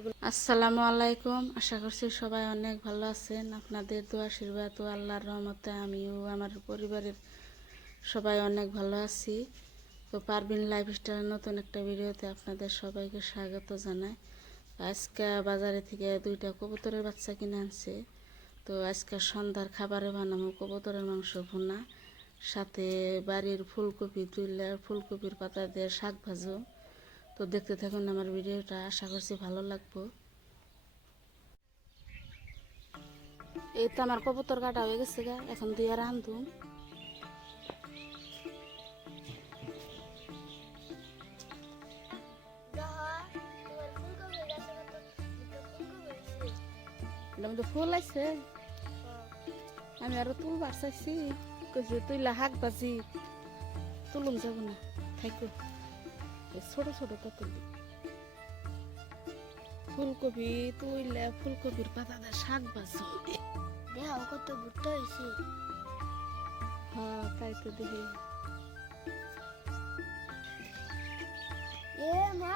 আসসালামু আলাইকুম। আশা করছি সবাই অনেক ভালো আছেন। আপনাদের দোয়া আশীর্বাদ ও আল্লাহর রহমতে আমিও আমার পরিবারের সবাই অনেক ভালো আছি। তো পারভিন লাইফস্টাইলের নতুন একটা ভিডিওতে আপনাদের সবাইকে স্বাগত জানাই। আজকে বাজারে থেকে 2টা কবুতরের বাচ্চা কিনে আনছে। তো আজকে সন্ধ্যার খাবারে বানাবো কবুতরের মাংস ভুনা, সাথে বাড়ির ফুলকপি তুলে ফুলকপির পাতা দিয়ে শাক ভাজো। তো দেখতে থাকুন আমার ভিডিওটা, আশা করছি ভালো লাগবে। এই তো আমার কবুতর কাটা হয়ে গেছে গা, এখন দিয়ে রান্ধুম। ফুল আছে, আমি আরো তুলবার চাইছি, কইছি তুইলা শাক ভাজি তুলুম যাব না, থাকো ছোট ছোট তো তুলি। ফুলকপি তুইলা ফুলকপির পাতা দিয়ে শাক ভাজো। দেখাও কত ভুট্টা হয়েছে। হ্যাঁ তাই তো দেখি। এ মা,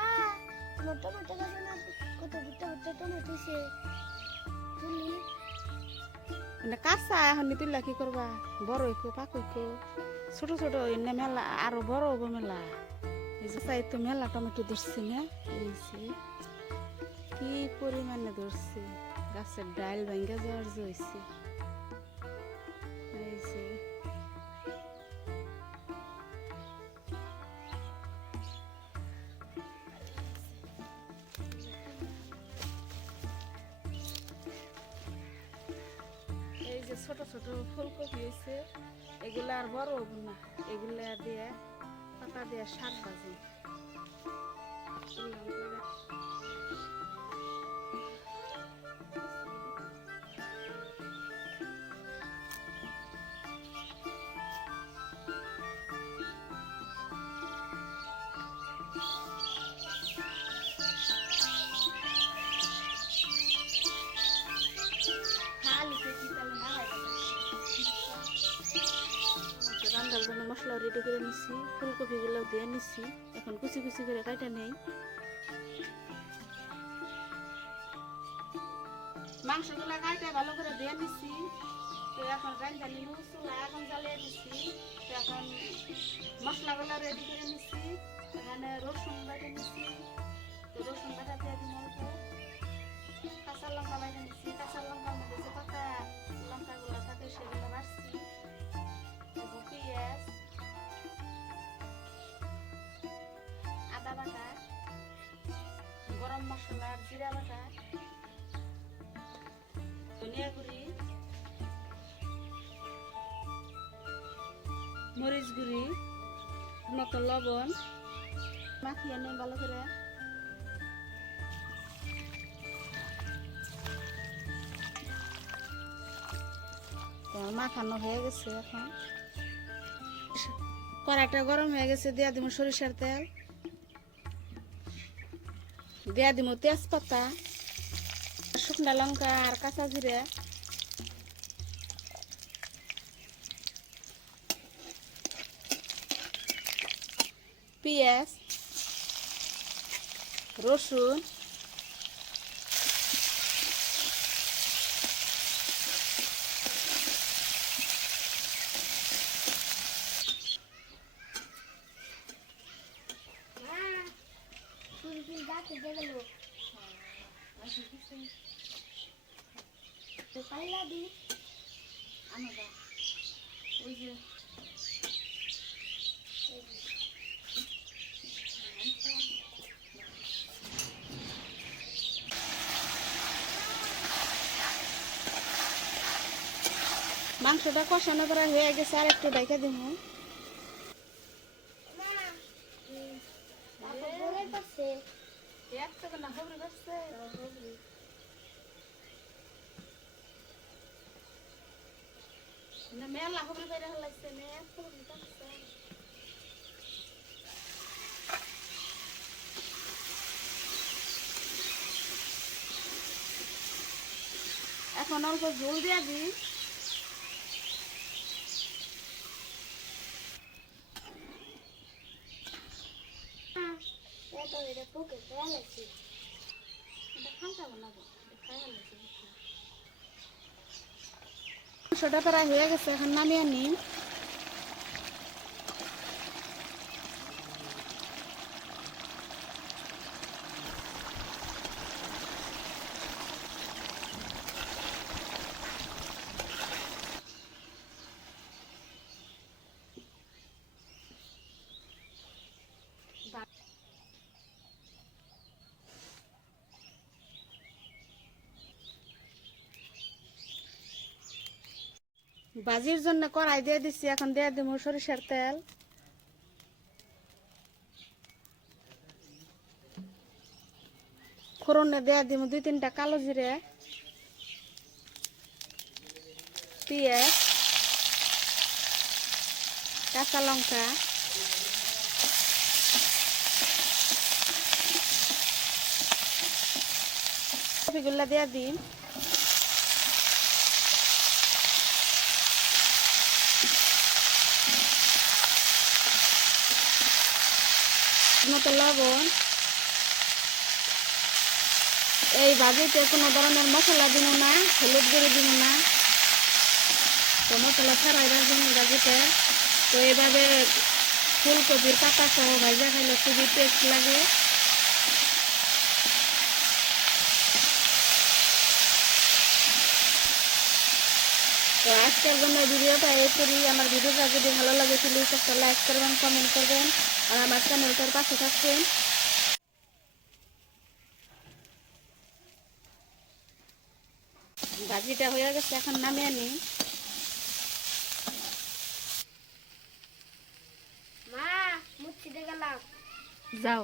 তোমার টমেটো গাছে না কত ভুট্টা ভুট্টা টমেটো হয়েছে। তুলি মানে কাঁচা এখন তুইলা কি করবা, বড় হইকো পাক হইকো, ছোট ছোট এনে মেলা আরো বড় হবো মেলা। এই যে চাই তো মেলা টমেটো ধরছি না, এই যে কি পরিমাণে ধরছে, গাছের ডাল ভাঙ্গা যাওয়ার হয়েছে। এই যে এই যে ছোট ছোট ফুলকপি হয়েছে, এগুলা আর বড় হবো না, এগুলা দিয়ে পাতা দিয়ে শাক ভাজি। রান্নার জন্য মশলা রেডি করে নিচ্ছি, ফুলকপিগুলো দিয়ে নিচ্ছি, এখন কুচি কুচি করে কাটা নেই। মাংসগুলা কাটে ভালো করে দিয়ে নিচ্ছি। তো এখন রান্না নিব, চুলা এখন জ্বালিয়ে দিচ্ছি। তো এখন মশলাগুলো রেডি করে নিচ্ছি। এখানে রসুন বাটা নিচ্ছি, তো রসুন বাটা দিয়ে দিন অল্প, কাঁচা লঙ্কা বাটা নিচ্ছি, কাঁচা লঙ্কার মধ্যে যে পাতা লঙ্কাগুলো থাকে সেগুলো বাড়ছি, পেঁয়াজ, আদা বাটা, গরম মশলা, জিরা বাটা, ধনিয়া গুঁড়ি, মরিচ গুঁড়ি, মতো লবণ মাখিয়ে নিয়ে ভালো করে। মাখানো হয়ে গেছে, এখন কড়াইটা গরম হয়ে গেছে, দিয়া দিব সরিষার তেল, দিয়া দিব তেজপাতা, শুকনা লঙ্কা আর কাঁচা জিরে, পেঁয়াজ, রসুন, পাইলা দি আমরা ওই যে মাংসটা কষানো করা হয়ে গেছে, আর একটু ডাইকা দিব। মেলা খবর বাইরে হলাইছে এখন অল্প ঝোল দিয়া দিই। মাংসটা প্রায় হয়ে গেছে, এখন নামিয়ে নিই। ভাজির জন্য কড়াই দিয়ে দিচ্ছি, এখন দিয়ে দিব সরিষার তেল। ফোড়নে দিয়ে দিব 2-3টা কালো জিরে, পেঁয়াজ, কাঁচা লঙ্কা, কপিগুলা দিয়ে দিন। মতো লবণ। এই ভাজিতে কোনো ধরনের মশলা দিব না, হলুদ গুঁড়ো দিব না, তো মশলা ছাড়াই ভাজবেন ভাজিতে। তো এইভাবে ফুলকপির পাতা সহ ভাজা খাইলে খুবই টেস্ট লাগে। তো আজকের জন্য ভিডিওটা এই করি। আমার ভিডিওটা যদি ভালো লাগে প্লিজ একটা লাইক করবেন, কমেন্ট করবেন, আর আমার চ্যানেলটার পাশে থাকবেন। ভাজিটা হয়ে গেছে, এখন নামিয়ে নিই। মা মুছিতে গেলাম। যাও।